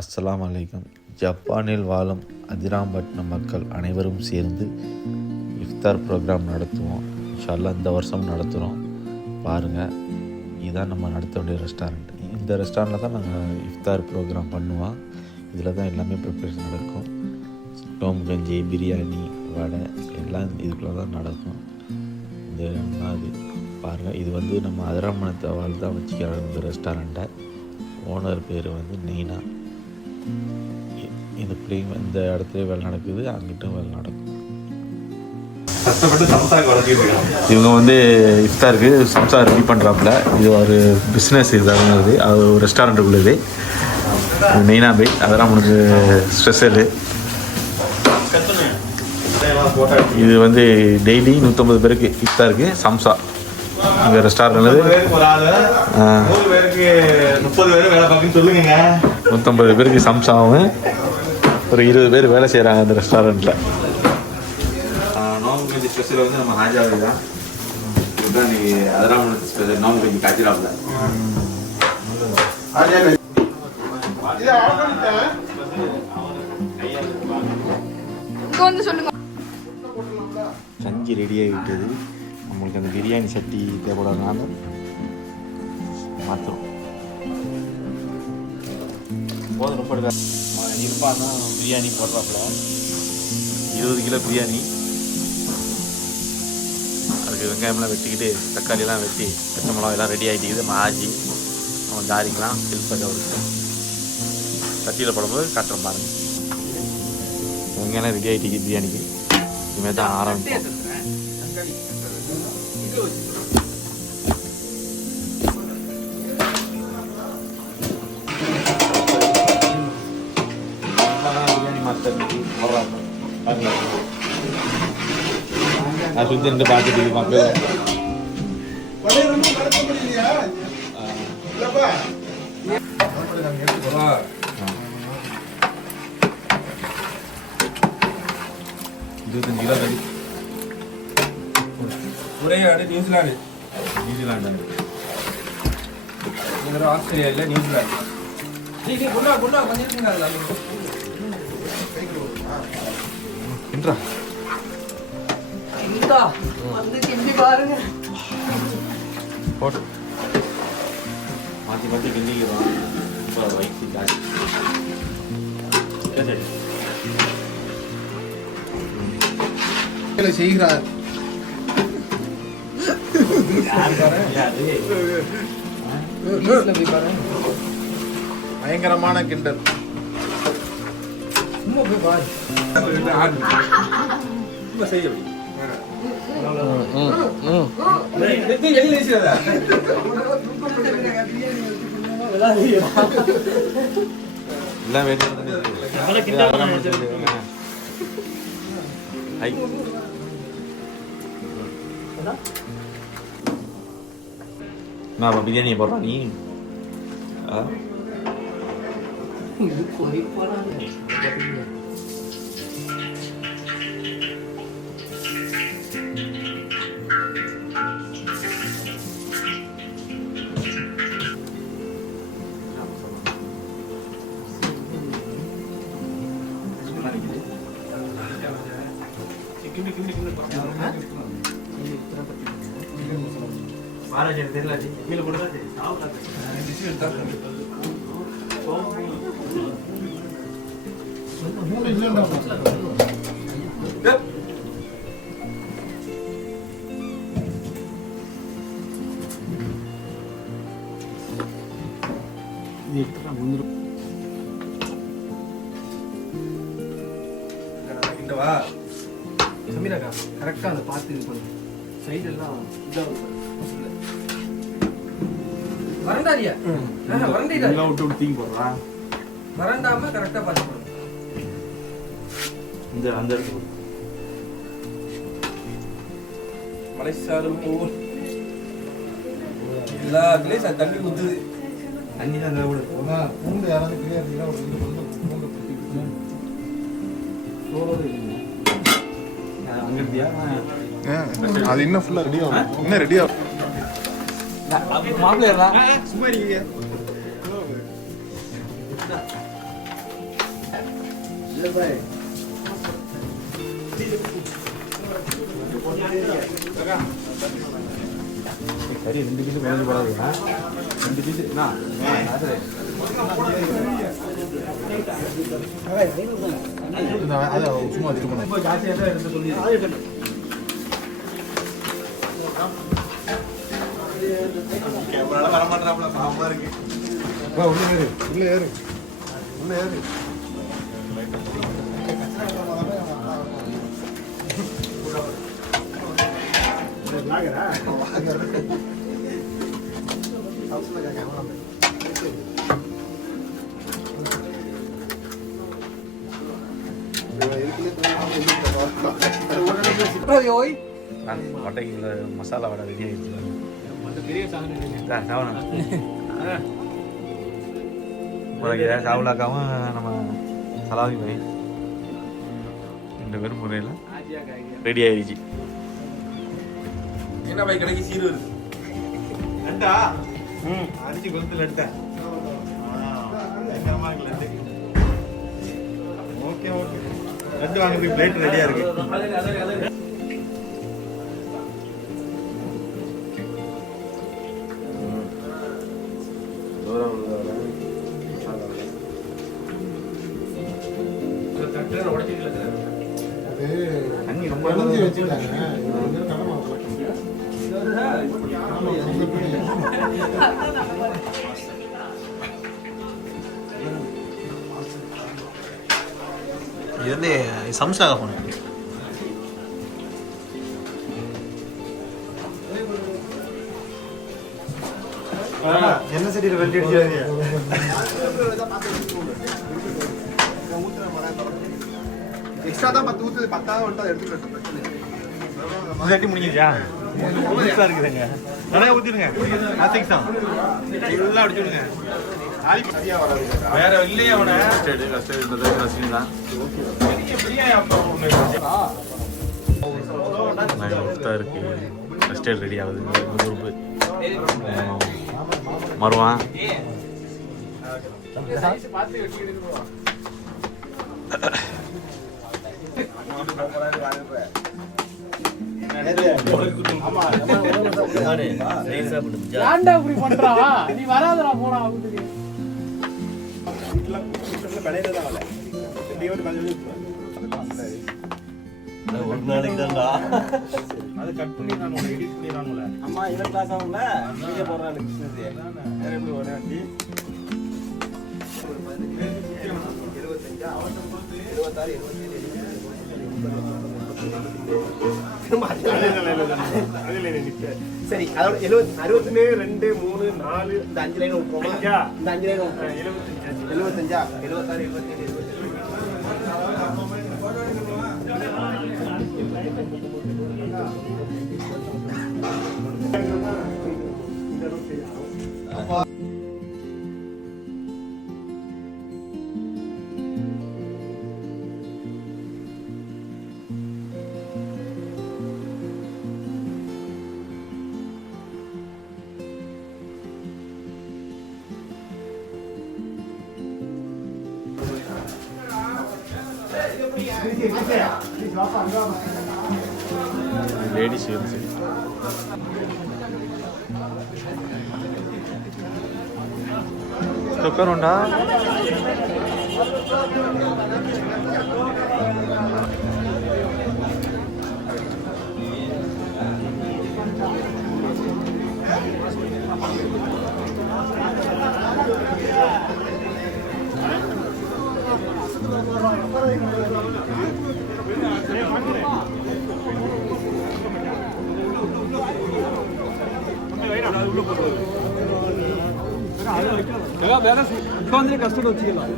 அஸ்ஸலாமு அலைக்கும். ஜப்பானில் வாழும் அதிராம்பட்டினம் மக்கள் அனைவரும் சேர்ந்து இஃப்தார் ப்ரோக்ராம் நடத்துவோம். இன்ஷா அல்லாஹ் இந்த வருஷம் நடத்துகிறோம். பாருங்கள், இதுதான் நம்ம நடத்த வேண்டிய ரெஸ்டாரண்ட். இந்த ரெஸ்டாரண்ட்டில் தான் நாங்கள் இஃப்தார் ப்ரோக்ராம் பண்ணுவோம். இதில் தான் எல்லாமே ப்ரிப்ரேஷன் நடக்கும். டோம் கஞ்சி, பிரியாணி, வடை எல்லாம் இதுக்குள்ளே தான் நடக்கும். இது பாருங்கள், இது வந்து நம்ம அதிராம்பட்டினத்தை வாழ் தான் வச்சுக்கிறாங்க இந்த ரெஸ்டாரண்ட்டை. ஓனர் பேர் வந்து நெய்னா. இந்த பிள்ளைங்க இந்த இடத்துல வேலை நடக்குது, அங்கிட்டும் வேலை நடக்கும். இவங்க வந்து இஃப்தாருக்கு சம்சா ரெடி பண்ணுறாப்புல. இது ஒரு பிஸ்னஸ் இதாகுது, அது ஒரு ரெஸ்டாரண்ட்டுக்குள்ளது. நெய்னா பை அதெல்லாம் உங்களுக்கு ஸ்பெஷலு. இது வந்து டெய்லி 150 பேருக்கு இஃப்தாருக்கு சம்சா இந்த ரெஸ்டாரண்ட். 150 பேருக்கு சம்சாவும் ஒரு 20 பேர் வேலை செய்கிறாங்க அந்த ரெஸ்டாரண்ட்டில். நோம்பு கஞ்சி ஸ்பெஷல் வந்து நம்ம ராஜாவுக்கு தான். இதுதான் நீ அதெல்லாம் ஸ்பெஷல் நோம்பு கஞ்சி காய்ச்சிடாப்புல. கஞ்சி ரெடியாகி விட்டது. நம்மளுக்கு அந்த பிரியாணி சட்டி தேவைப்படாதனால மாற்றுறோம். போதும், ரொம்ப இருப்பான்னா பிரியாணி போடுறாப்புல. 20 கிலோ பிரியாணி. அதுக்கு வெங்காயம்லாம் வெட்டிக்கிட்டு, தக்காளியெல்லாம் வெட்டி, பச்சை மிளகா எல்லாம் ரெடி ஆகிட்டு மாஜி நம்ம தாரிக்கலாம் ஃபில் பண்ண ஒரு சட்டியில் போடும்போது காட்டுறோம் பாருங்கள். வெங்காயம்லாம் ரெடி ஆகிட்டு பிரியாணிக்கு. இனிமேல் தான் ஆரம்பிப்போம். நான் சுற்றி இருந்து பார்த்துட்டு மக்கள் ஒரே ஆடு நியூசிலாந்து ஆஸ்திரேலியா இல்லை நியூசிலாந்து. போட்டு மாற்றி மாற்றி கிண்டிக்கிறோம். வயிற்று ஜாஸ்தி செய்கிறார். பயங்கரமான கிண்டல். செய்ய நான் பிரியாணியை போடுறோம். நீ இங்கவா சமீராக்கா கரெக்டாக அதை பார்த்து இது பண்ணு. சைடெல்லாம் வரண்டாரியா வரண்டா விட்டு தீங்க போடுறா. வரண்டாம கரெக்டாக பார்த்து போடுறோம். இந்த அந்த இடத்துல மலைசாலும் எல்லா இதுலேயும் தண்ணி ஊற்றுது. தண்ணி தான் பூண்டு யாராவது கிளியர் பூண்டு அது இன்னும் ஃபுல்லா ரெடி ஆகும். இன்னும் ரெடி ஆகும். மாப்பிள்ளை சும்மா சரி 2 பீஸ் குறைஞ்சு போடாதுண்ணா 2 பீஸ் என்ன அது சும்மா வச்சுட்டு போனேன் ஜாஸ்தியாக தான் எடுத்து சொல்லி கேமரால வர மாட்டறாப்ல பாவமா இருக்கு வா உள்ள ஏறு வட்டைக்குள்ள மசாலா வடை ரெடி ஆகிடுச்சு சாவுலாக்காவும் நம்ம சலாவி பை 2 பேரும் முறையில் ரெடி ஆயிடுச்சு. என்ன பை கடைக்கு சீரு வருது லட்டா அடிச்சு கொளுத்து லட்டா ஓகே ஓகே லட்டு வாங்குறதுக்கு பிளேட் ரெடியா இருக்கு. தண்ணி ரொம்ப வச்சுட்டாங்க இது வந்து சம்சாக போகணும். என்ன சட்டியில் வெட்டி அடிச்சாங்க எக்ஸ்ட்ரா தான் 10 ஊத்து 10 வந்து எடுத்துக்கிட்டு சட்டி முடிஞ்சிச்சா இருக்குதுங்க நிறைய ஊற்றிடுங்க தான் ஃபுல்லாக அடிச்சுடுங்க வேற இல்லையே அவனை ரசீன் தான் இருக்கு. ஃபஸ்ட் எய்ட் ரெடி ஆகுது. குரூப்பு மருவான் நீ வராதடா போடா ஒரு நாளைக்கு தான்டா. அது கட் பண்ணி நான் எடிட் பண்ணிடுறாங்கல்ல. அம்மா இவன் கிளாஸ் ஆகும்ல வீடியோ போடுறாங்க பிசினஸ் வேற எப்படி ஒரு ஆண்டி 75 சரி அதோட 60 61 2 3 4 இந்த 5 லைன் போமா இந்த 5 லைன் 75 76 77 லேடிஸ் இருந்து உட்காருண்டா. உட்காந்து கஷ்டம் வச்சுக்கலாம்.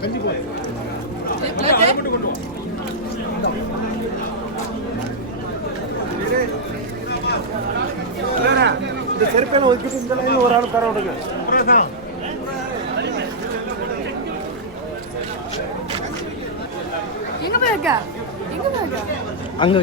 கஞ்சி போ இந்த செருப்பேல ஒதுக்கிட்டு இந்த லைன் ஒரு ஆள் தர விடுங்க. எங்க போயிருக்க அங்க